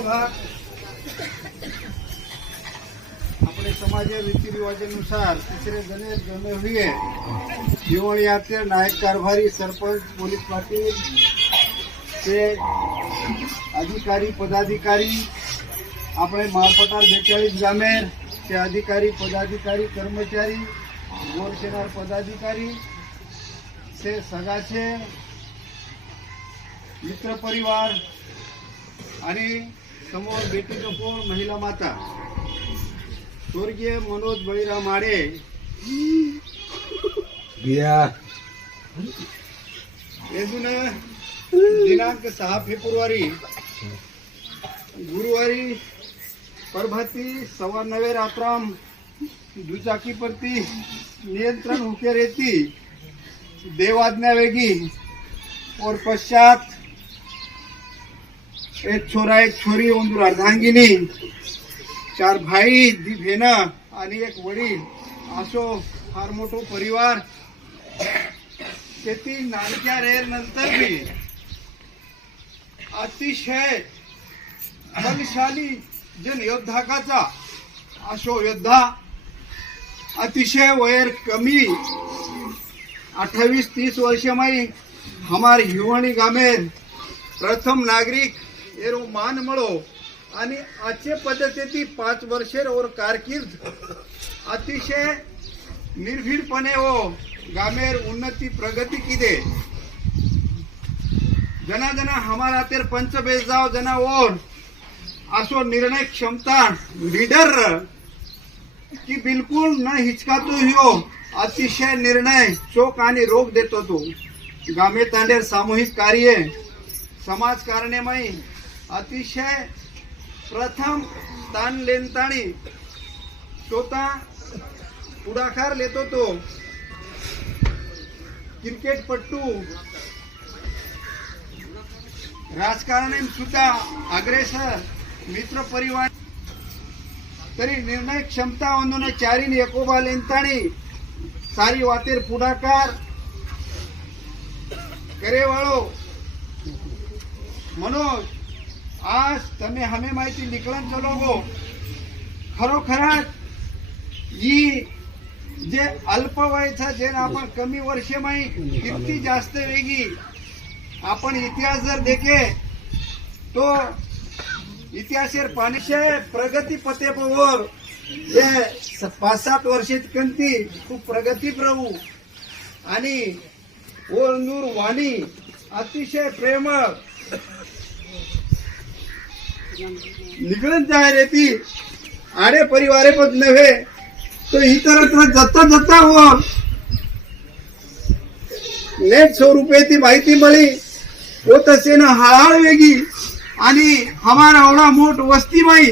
આખો ભાગ આપણે સમાજે રીતિરિવાજ અનુસાર તીસરે જને જન્મવીએ જીવણી આપે નાયક કારભારી સરપંચ પોલીસ પાટીલ તે અધિકારી પદાધિકારી આપણે મારપટાર બેચાળીસ ગામે તે અધિકારી પદાધિકારી કર્મચારી ગોરસેનાર પદાધિકારી છે સગા છે મિત્ર પરિવાર आणि समोर बेटी कपूर महिला माता. स्वर्गीय मनोज बळीराम माडे. अजून दिनांक सहा फेब्रुवारी गुरुवारी परभाती सव्वाण्णवे रात्राम दुचाकी परती नियंत्रण हुकेर येते देवाज्ञा वेगी और पश्चात एक छोरा एक छोरी ओंदूर अर्धांगिनी चार भाई दी भेन आणि एक वडील. असो फार मोठो परिवार. शेती नानक्या रेर नंतर बी. अतिशय बलशाली जन योद्धाकाचा अशो योद्धा. अतिशय वयर कमी. अठ्ठावीस तीस वर्षमाई हमार हिवणी गामेर. प्रथम नागरिक एरो मान મળો आणि आजचे पद्धतीची पाच वर्षेर और कारकिर्द. अतिशय निर्भीडपणे हो गामेर उन्नती प्रगती किदे. जना जना हमारा तेर पंच बेजाव जना और असो निर्णय क्षमता लीडर की बिलकुल न हिचकातो हो अतिशय निर्णय चोख आणि रोग देतो तो. गामे तांडेर सामूहिक कार्य समाज कारण्यामय अतिशय प्रथम स्थान लेनताणी स्वतः पुढाकार लेतो तो. क्रिकेटपट्टू राजकारणी सुद्धा अग्रेसर मित्र परिवार. तरी निर्णय क्षमता बांधून चारीन एकोबा लेनताणी सारी वातेर पुढाकार करेवाळो. मनोज आज તમે હમે માહિતી નિકલન ચલો ગો खरोखरच ही जे अल्प वयाचा जे आपण कमी वर्षमाई किती जास्त वेगी आपण इतिहास जर देखे तो इतिहासेर पाणीशे प्रगती पथेवर जे स- पाच सात वर्षाची कंती खूप प्रगती प्रभू आणि ओरनूर वाणी अतिशय प्रेमळ निघळून जाय रे ती आडे परिवारे पण नव्हे तो इतरत्र जता जता हो नेट सौ रुपये ती माहिती मिळी हो तसे ना हळहळ वेगी आणि हमारा एवढा मोठ वस्ती माई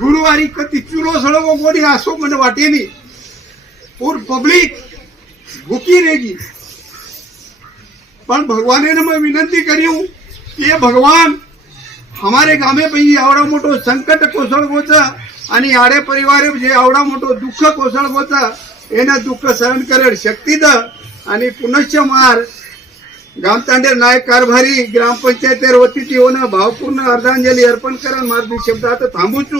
गुरुवारी कधी चुलो सळो गोडी असो म्हणजे वाटेनी पूर पब्लिक भूकी रहेगी પણ ભગવાને મેં વિનંતી કર્યું કે હે ભગવાન हमारे गावे पी एवढा मोठं संकट कोसळवच आणि आडे परिवार एवढा मोठं दुःख कोसळवच येणं दुःख सहन करेल शक्ती द आणि पुनश्च मार ग्रामतांडे नायक कारभारी ग्रामपंचायत वतीत येऊन भावपूर्ण अर्धांजली अर्पण करेन माझी शब्द आता थांबूच